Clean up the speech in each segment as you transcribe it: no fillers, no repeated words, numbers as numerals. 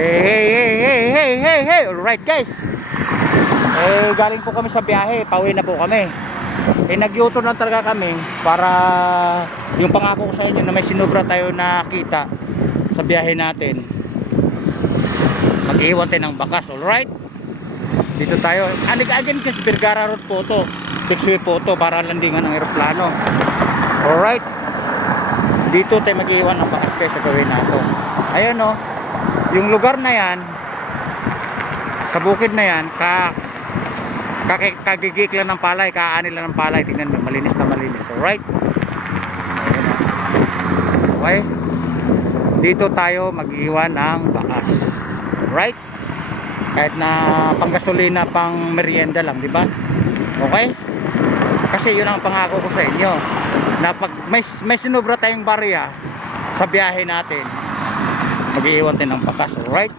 Hey. Alright guys. Galing po kami sa biyahe. Pauwi na po kami. Nag-U-turn lang talaga kami para yung pangako ko sa inyo na may sinubra tayo na kita sa biyahe natin. Mag-iwan tayo ng bakas. Alright. Dito tayo. Again kasi Vergara Road po to. 6-way po to para landingan ng eroplano. Alright. Dito tayo mag-iwan ng bakas guys sa gawin nato. Ayun o. Yung lugar na yan, sa bukid na yan, kagigik lang ng palay, kaanil lang ng palay. Tingnan mo, malinis na malinis. Alright. Ayun o. Okay. Dito tayo mag-iwan ng bakas. Alright. Kahit na panggasolina, pang merienda lang, di ba? Okay? Kasi yun ang pangako ko sa inyo. Na pag may sinubra tayong barya sa biyahe natin, mag-iiwan tayo ng bakas. Alright?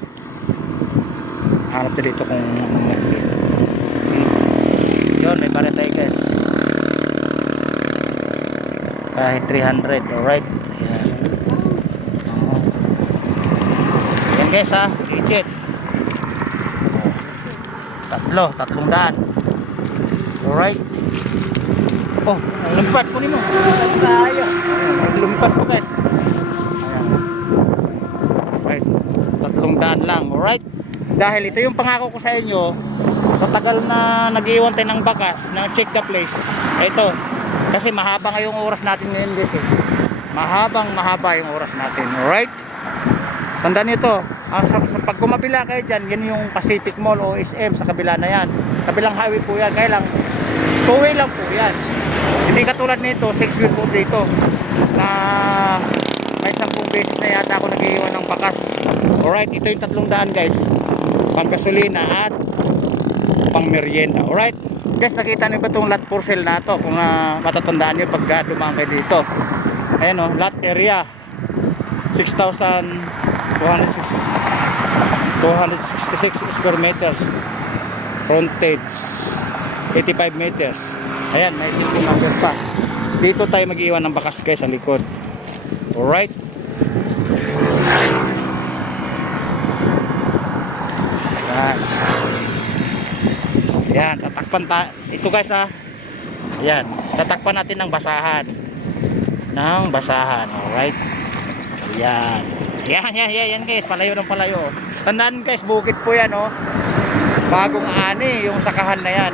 Hanap tayo dito kung yun, may barya tayo guys. Kahit 300. Alright? Ayan. Ayan guys ha, legit. Tatlong daan. Alright. Oh, lumpat po nino. Tayo. Lumpat po guys. Ayan. Alright. 3 daan lang. Alright. Dahil ito yung pangako ko sa inyo, sa tagal na nag-iwan tayo ng bakas, na check the place. Ito. Kasi mahaba ngayong oras natin ngayon guys eh. Mahaba yung oras natin. Alright. Tandaan nyo to. Pag kumabila kayo dyan, yan yung Pacific Mall o SM sa kabila na yan. Kabilang highway po yan. Kaya lang 2-way lang po yan. Hindi katulad nito 6-way po dito na may 10 beses na yata ako nag-iwan ng bakas. Alright, ito yung 3 daan guys, pang gasolina at pang merienda. Alright guys, nakita nyo ba itong lot for sale na to? Kung matatandaan nyo pag dumaan kayo dito. Ayan o, lot area 266 square meters, frontage 85 meters. Ayan, may simple number pa. Dito tayo mag-iwan ng bakas guys sa likod. Alright. Ayan, tatakpan ito guys ha. Ayan, tatakpan natin ng basahan. Alright. Ayan. Yan guys, palayo ng palayo. Tandaan guys, bukid po yan oh. Bagong ani yung sakahan na yan.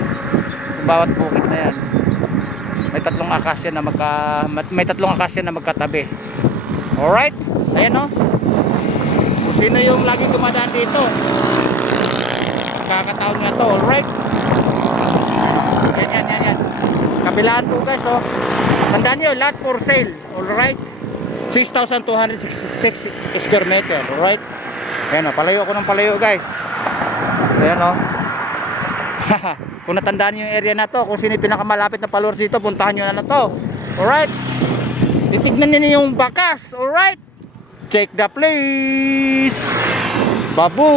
Yung bawat bukid na yan. May 3 akasya na magkatabi. Alright. Ayan oh. Kung sino yung laging dumadaan dito, kakataon nga to. Alright. Yan. Kabilaan po guys oh. Tandaan nyo, lot for sale. Alright. 6,266 square meter. Alright. Ayan o, palayo ako ng palayo guys. Ayan o. Kung natandaan nyo yung area na to, kung sino yung pinakamalapit na followers dito, puntahan nyo na to. Alright. Titignan nyo yung bakas. Alright. Check the place. Babu.